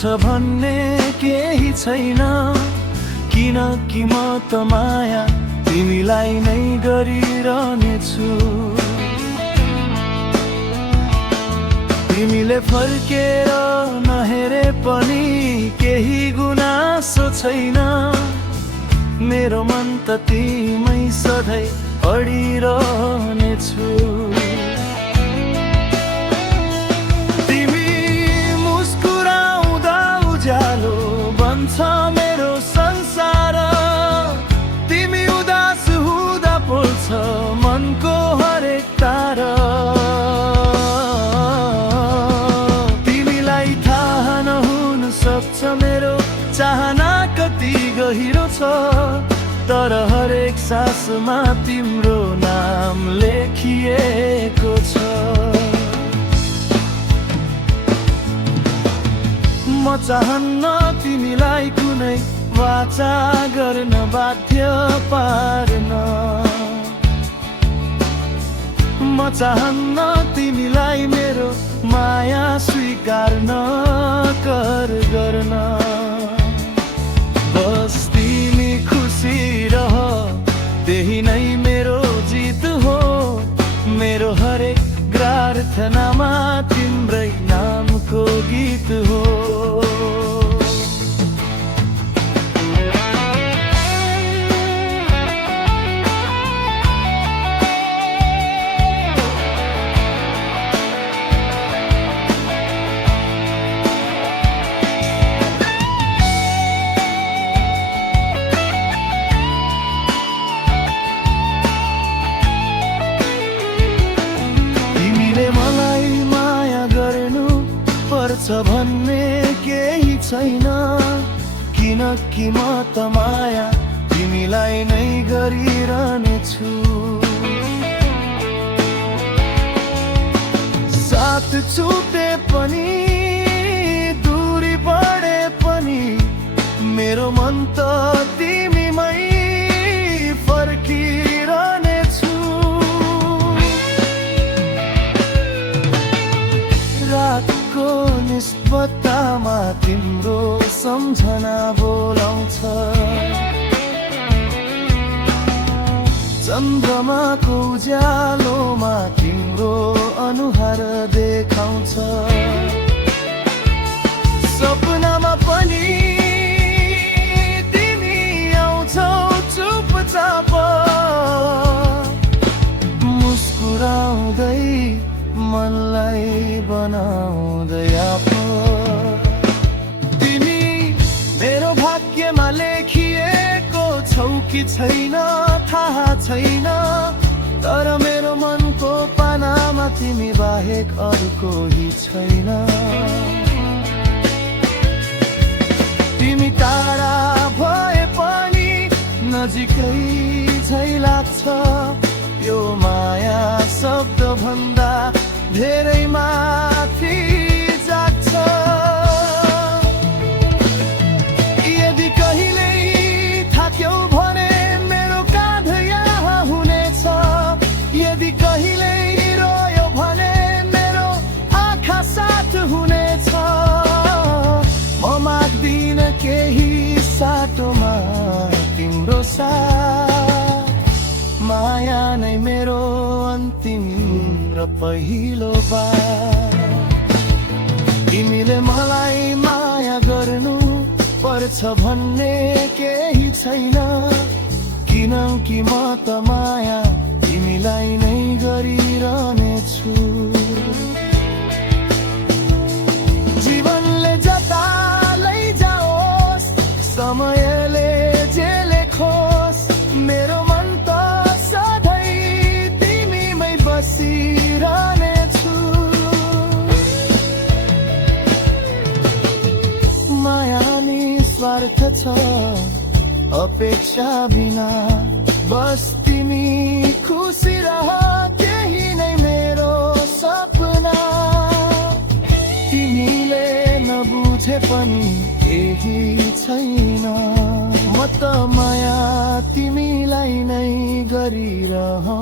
पर्छ भन्ने केही छैन, किनकि म त माया तिमीलाई नै गरिरहनेछु। तिमीले फर्केर नहेरे पनि केही गुनासो छैन, मेरो मन त तिमै सधैँ अडिरहनेछु। तिमी मुस्कुराउँदा उज्यालो बन्छ मेरो संसार, तिमी उदास हुँदा पोल्छ मनको हरेक तारा। तिमीलाई थाहा नहुन सक्छ मेरो चाहना कति गहिरो छ, तर हरेक सासमा तिम्रो नाम लेखिएको छ। म चाहन्न तिमीलाई कुनै वाचा गर्न बाध्य पार्न, म चाहन्न तिमीलाई मेरो माया स्वीकार्न कर गर्न। बस तिमी खुसी रह, त्यही नै मेरो जित हो, मेरो हरेक प्रार्थनामा तिम्रै नामको गीत हो। पर्छ भन्ने केही छैन, किनकि म त माया तिमीलाई नै गरिरहनेछु। साथ छुटे पनि दूरी बढे पनि मेरो मन त तिमीमै फर्किरहनेछु। रातको निस्बतामा तिम्रो सम्झना बोलाउँछ, चन्द्रमाको उज्यालोमा तिम्रो अनुहार देखाउँछ। सपनामा पनि तिमी आउँछौ चुपचाप, मुस्कुराउँदै मनलाई बनाउँदै आफ्नो। तिमी मेरो भाग्यमा लेखिएको छौ कि छैन थाहा छैन, तर मेरो मनको पानामा तिमी बाहेक अरू कोही छैन। तिमी टाढा भए पनि नजिकै झै लाग्छ, यो माया शब्द भन्दा धेरै माथि जाग्छ। यदि कहिल्यै थाक्यौ भने मेरो काँध यहाँ हुनेछ, यदि कहिल्यै रोयो भने मेरो आँखा साथ हुनेछ। म माग्दिन केही साटोमा तिम्रो साथ, माया नै मेरो अन्तिम र पहिलो बार। तिमीले मलाई माया गर्नु पर्छ भन्ने केही छैन, किनकि म त माया तिमीलाई नै गरिरहनेछु। जीवनले जता लैजाओस्, समयले जे लेखोस्, मेरो मन त सधैँ तिमीमै बसिरहनेछु। माया निस्वार्थ छ अपेक्षा बिना, बस तिमी खुसी रह, त्यही नै मेरो सपना। तिमीले नबुझे पनि केही छैन, म त माया तिमीलाई नै गरिरहनेछु।